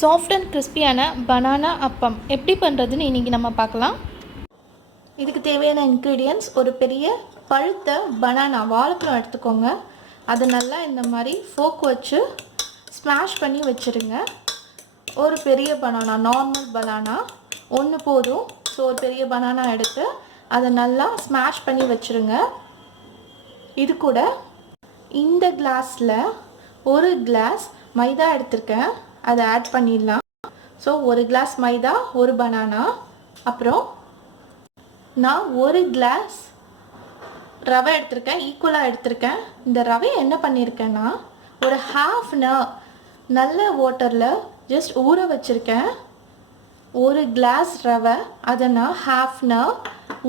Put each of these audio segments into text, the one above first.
Soft and கிறிஸ்பியான banana அப்பம் எப்படி பண்ணுறதுன்னு இன்றைக்கி நம்ம பார்க்கலாம். இதுக்கு தேவையான இன்க்ரீடியன்ட்ஸ்: ஒரு பெரிய பழுத்த பனானா வாழைப்பழம் எடுத்துக்கோங்க. அதை நல்லா இந்த மாதிரி ஃபோக் வச்சு ஸ்மாஷ் பண்ணி வச்சுருங்க. ஒரு பெரிய பனானா, நார்மல் பனானா ஒன்று போதும். ஸோ ஒரு பெரிய பனானா எடுத்து அதை நல்லா ஸ்மாஷ் பண்ணி வச்சுருங்க. இது கூட இந்த கிளாஸில் ஒரு கிளாஸ் மைதா எடுத்திருக்கேன், அதை ஆட் பண்ணிடலாம். ஸோ ஒரு கிளாஸ் மைதா, ஒரு பனானா. அப்புறம் நான் ஒரு கிளாஸ் ரவை எடுத்திருக்கேன், ஈக்குவலாக எடுத்திருக்கேன். இந்த ரவையை என்ன பண்ணியிருக்கேன்னா ஒரு ஹாஃப் அன் ஹவர் நல்ல வாட்டரில் ஜஸ்ட் ஊற வச்சுருக்கேன். ஒரு கிளாஸ் ரவை அதை நான் ஹாஃப் அன் ஹவர்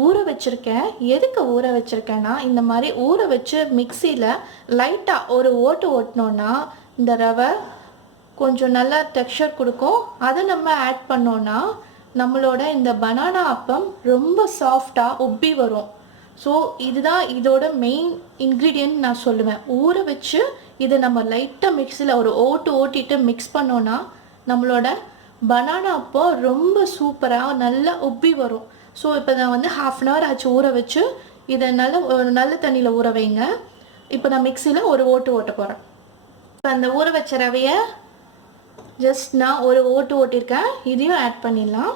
ஊற வச்சுருக்கேன். எதுக்கு ஊற வச்சுருக்கேன்னா, இந்த மாதிரி ஊற வச்சு மிக்சியில் லைட்டாக ஒரு ஓட்டு ஓட்டினோன்னா இந்த ரவை கொஞ்சம் நல்லா டெக்ஸ்சர் கொடுக்கும். அதை நம்ம ஆட் பண்ணோன்னா நம்மளோட இந்த பனானா அப்பம் ரொம்ப சாஃப்டாக உப்பி வரும். ஸோ இதுதான் இதோட மெயின் இன்க்ரீடியன்ட் நான் சொல்லுவேன். ஊற வச்சு இதை நம்ம லைட்டாக மிக்சியில் ஒரு ஓட்டிட்டு மிக்ஸ் பண்ணோன்னா நம்மளோட பனானா அப்பம் ரொம்ப சூப்பராக நல்லா உப்பி வரும். ஸோ இப்போ நான் வந்து ஹாஃப் அன் ஹவர் ஆச்சு ஊற வச்சு. இதை நல்ல தண்ணியில் ஊற வைங்க. இப்போ நான் மிக்சியில் ஒரு ஓட்ட போகிறேன். இப்போ அந்த ஊற வச்ச ரவையை ஜஸ்ட் நான் ஒரு ஓட்டியிருக்கேன், இதையும் ஆட் பண்ணிடலாம்.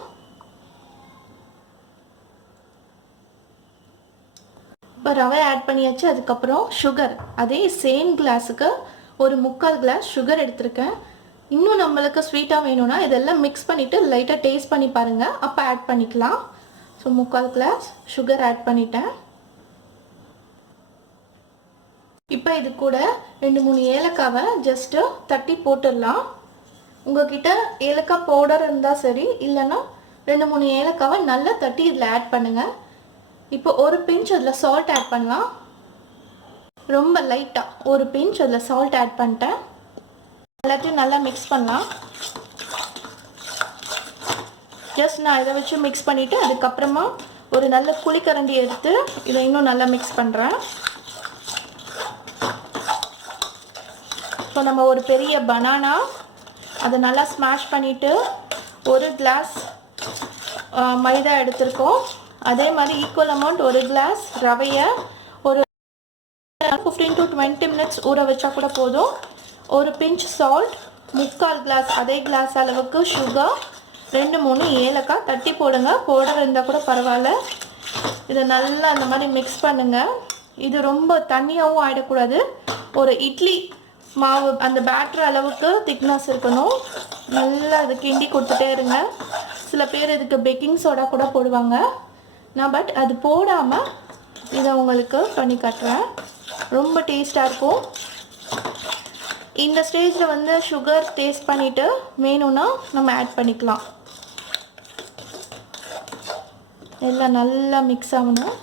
இப்போ ரவை ஆட் பண்ணியாச்சு. அதுக்கப்புறம் சுகர், அதே சேம் கிளாஸுக்கு ஒரு 3/4 கிளாஸ் சுகர் எடுத்திருக்கேன். இன்னும் நம்மளுக்கு ஸ்வீட்டாக வேணும்னா இதெல்லாம் மிக்ஸ் பண்ணிவிட்டு லைட்டாக டேஸ்ட் பண்ணி பாருங்கள், அப்போ ஆட் பண்ணிக்கலாம். ஸோ 3/4 கிளாஸ் சுகர் ஆட் பண்ணிட்டேன். இப்போ இது கூட 2-3 ஏலக்காவை ஜஸ்ட்டு தட்டி போட்டுடலாம். உங்கள்கிட்ட ஏலக்காய் பவுடர் இருந்தால் சரி, இல்லைன்னா 2-3 ஏலக்காவை நல்லா தட்டி இதில் ஆட் பண்ணுங்கள். இப்போ ஒரு பிஞ்ச் அதில் சால்ட் ஆட் பண்ணலாம். ரொம்ப லைட்டாக ஒரு பிஞ்ச் அதில் சால்ட் ஆட் பண்ணிட்டேன். எல்லாத்தையும் நல்லா மிக்ஸ் பண்ணலாம். ஜஸ்ட் நான் இதை வச்சு மிக்ஸ் பண்ணிவிட்டு அதுக்கப்புறமா ஒரு நல்ல குழிக்கரண்டி எடுத்து இதை இன்னும் நல்லா மிக்ஸ் பண்ணுறேன். ஸோ நம்ம ஒரு பெரிய பனானா அதை நல்லா ஸ்மாஷ் பண்ணிவிட்டு ஒரு கிளாஸ் மைதா எடுத்திருக்கோம். அதே மாதிரி ஈக்குவல் அமௌண்ட் ஒரு கிளாஸ் ரவையை ஒரு 15 to 20 minutes ஊற வச்சா கூட போதும். ஒரு பிஞ்ச் சால்ட், 3/4 கிளாஸ் அதே கிளாஸ் அளவுக்கு சுகர், 2-3 ஏலக்காய் தட்டி போடுங்க, பவுடர் இருந்தால் கூட பரவாயில்ல. இதை நல்லா அந்த மாதிரி மிக்ஸ் பண்ணுங்கள். இது ரொம்ப தண்ணியாகவும் ஆகிடக்கூடாது. ஒரு இட்லி மாவு அந்த பேட்டர் அளவுக்கு திக்னஸ் இருக்கணும். நல்லா அது கிண்டி கொடுத்துட்டே இருங்க. சில பேர் இதுக்கு பேக்கிங் சோடா கூட போடுவாங்க. நான் பட் அது போடாமல் இதை உங்களுக்கு பண்ணி காட்டுறேன். ரொம்ப டேஸ்ட்டாக இருக்கும். இந்த ஸ்டேஜில் வந்து சுகர் டேஸ்ட் பண்ணிவிட்டு வேணும்னா நம்ம ஆட் பண்ணிக்கலாம். எல்லாம் நல்லா மிக்ஸ் ஆகணும்.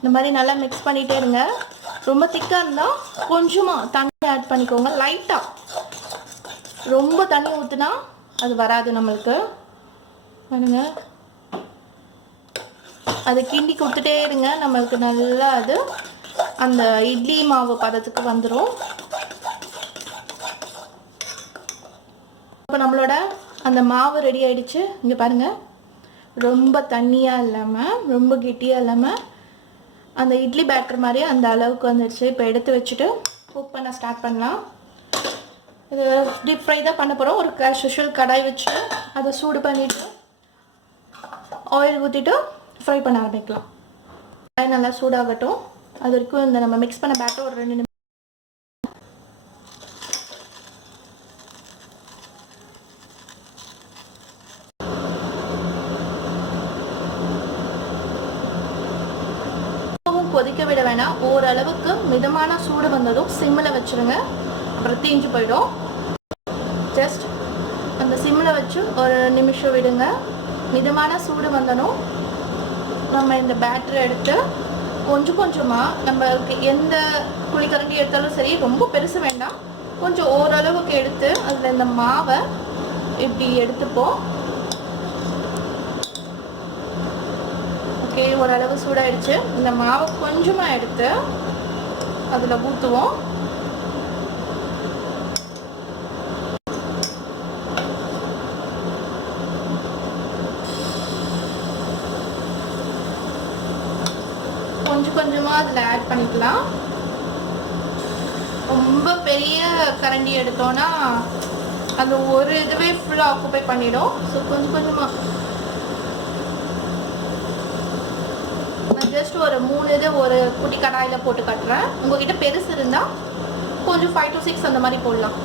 இந்த மாதிரி நல்லா மிக்ஸ் பண்ணிகிட்டே இருங்க. ரொம்ப திக்காக இருந்தால் கொஞ்சமாக தண்ணி ஆட் பண்ணிக்கோங்க, லைட்டாக. ரொம்ப தண்ணி ஊற்றுனா அது வராது நம்மளுக்கு. பாருங்க, அதை கிண்டி கொடுத்துட்டே இருங்க. நம்மளுக்கு நல்லா அது அந்த இட்லி மாவு பதத்துக்கு வந்துடும். இப்போ நம்மளோட அந்த மாவு ரெடி ஆகிடுச்சு. இங்கே பாருங்கள், ரொம்ப தண்ணியாக இல்லாமல் ரொம்ப கெட்டியாக இல்லாமல் அந்த இட்லி பேட்டர் மாதிரியே அந்த அளவுக்கு வந்துடுச்சு. இப்போ எடுத்து வச்சுட்டு குக் பண்ண ஸ்டார்ட் பண்ணலாம். இது டீப் ஃப்ரை தான் பண்ண போகிறோம். ஒரு ஸ்பெஷல் கடாய் வச்சு அதை சூடு பண்ணிவிட்டு ஆயில் ஊற்றிட்டு ஃப்ரை பண்ண ஆரம்பிக்கலாம். கடாய் நல்லா சூடாகட்டும். அது வரைக்கும் இந்த நம்ம மிக்ஸ் பண்ண பேட்டர் ஒரு 2 நிமிஷம் கொதிக்க விட வேணாம். ஓரளவுக்கு மிதமான சூடு வந்ததும் சிம்மில் வச்சுருங்க, அப்புறம் தீஞ்சு போயிடும். ஜஸ்ட் அந்த சிம்மில் வச்சு ஒரு நிமிஷம் விடுங்க. மிதமான சூடு வந்ததும் நம்ம இந்த பேட்டரை எடுத்து கொஞ்சம் கொஞ்சமாக, நம்மளுக்கு எந்த குழிக்கரண்டி எடுத்தாலும் சரி, ரொம்ப பெருசு வேண்டாம், கொஞ்சம் ஓரளவுக்கு எடுத்து அதில் இந்த மாவை இப்படி எடுத்துப்போம். ஓகே, ஓரளவு சூடாயிடுச்சு. இந்த மாவை கொஞ்சமாக எடுத்து அதில் ஊற்றுவோம். கொஞ்சம் கொஞ்சமாக அதில் ஆட் பண்ணிக்கலாம். ரொம்ப பெரிய கரண்டி எடுத்தோன்னா அந்த ஒரு இதுவே ஃபுல்லாக ஆக்குப்பை பண்ணிடும். ஸோ கொஞ்சம் கொஞ்சமாக நான் ஜஸ்ட் ஒரு 3 இது ஒரு குட்டி கடாயில் போட்டு காட்டுறேன். உங்ககிட்ட பெருசு இருந்தால் கொஞ்சம் 5 to 6 அந்த மாதிரி போடலாம்.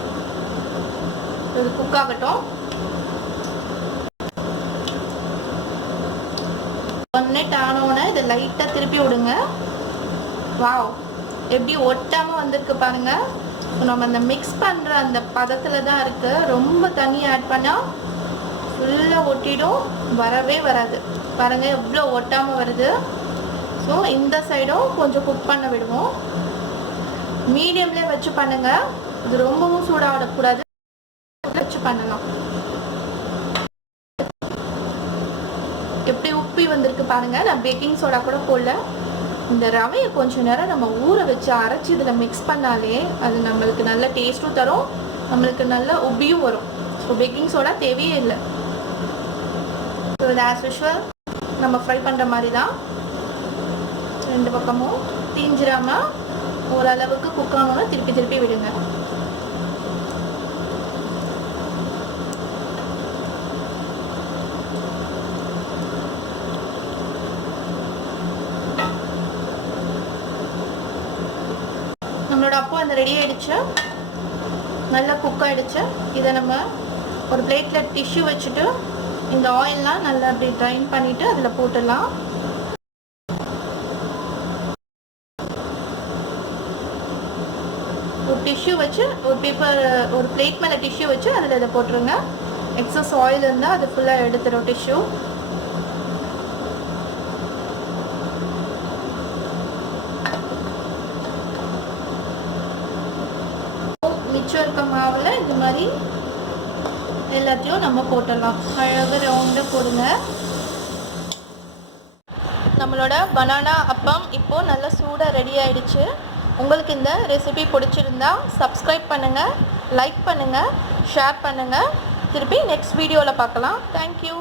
இது குக் ஆகட்டும். 1 minute ஆனோன்னே இதை லைட்டாக திருப்பி விடுங்க. வாவ், எப்படி ஒட்டாமல் வந்திருக்கு பாருங்கள். நம்ம அந்த மிக்ஸ் பண்ணுற அந்த பதத்தில் தான் இருக்குது. ரொம்ப தண்ணி ஆட் பண்ணால் ஃபுல்லாக ஒட்டிடும், வரவே வராது. பாருங்கள் எவ்வளோ ஒட்டாமல் வருது. ஸோ இந்த சைடும் கொஞ்சம் குக் பண்ண விடுவோம். மீடியம்லேயே வச்சு பண்ணுங்கள். இது ரொம்பவும் சூடாக விடக்கூடாது, வச்சு பண்ணலாம். எப்படி உப்பி வந்திருக்கு பாருங்கள். நான் பேக்கிங் சோடா கூட போடல. இந்த ரவையை கொஞ்சம் நேரம் நம்ம ஊற வச்சு அரைச்சி இதில் மிக்ஸ் பண்ணாலே அது நம்மளுக்கு நல்ல டேஸ்ட்டும் தரும், நம்மளுக்கு நல்ல உப்பியும் வரும். ஸோ பேக்கிங் சோடா தேவையே இல்லை. ஸோ இது ஆஸ் யூஷுவல் நம்ம ஃப்ரை பண்ணுற மாதிரி தான். 2 பக்கமும் தீஞ்சிராமல் ஓரளவுக்கு குக் ஆகணும்னா திருப்பி திருப்பி விடுங்க. நம்மளோட அப்போ அந்த ரெடி ஆகிடுச்சு, நல்லா குக் ஆகிடுச்சு. இதை நம்ம ஒரு பிளேட்டில் டிஷ்யூ வச்சுட்டு இந்த ஆயிலெலாம் நல்லா அப்படி ட்ரைன் பண்ணிவிட்டு அதில் போட்டுடலாம். ஒரு டிஷ்யூ வச்சு ஒரு பேப்பர் ஒரு பிளேட் மேலே டிஷ்யூ வச்சு அதில் இதை போட்டுருங்க. எக்ஸஸ் ஆயில் இருந்தால் அது ஃபுல்லாக எடுத்துடும் டிஷ்யூ. மிச்சம் இருக்க மாவில் இந்த மாதிரி எல்லாத்தையும் நம்ம போட்டுடலாம். அழகாக ரவுண்டாக போடுங்க. நம்மளோட பனானா அப்பம் இப்போது நல்லா சூடாக ரெடி ஆகிடுச்சு. உங்களுக்கு இந்த ரெசிபி பிடிச்சிருந்தா சப்ஸ்கிரைப் பண்ணுங்கள், லைக் பண்ணுங்கள், ஷேர் பண்ணுங்கள். திருப்பி நெக்ஸ்ட் வீடியோவில் பார்க்கலாம். தேங்க்யூ.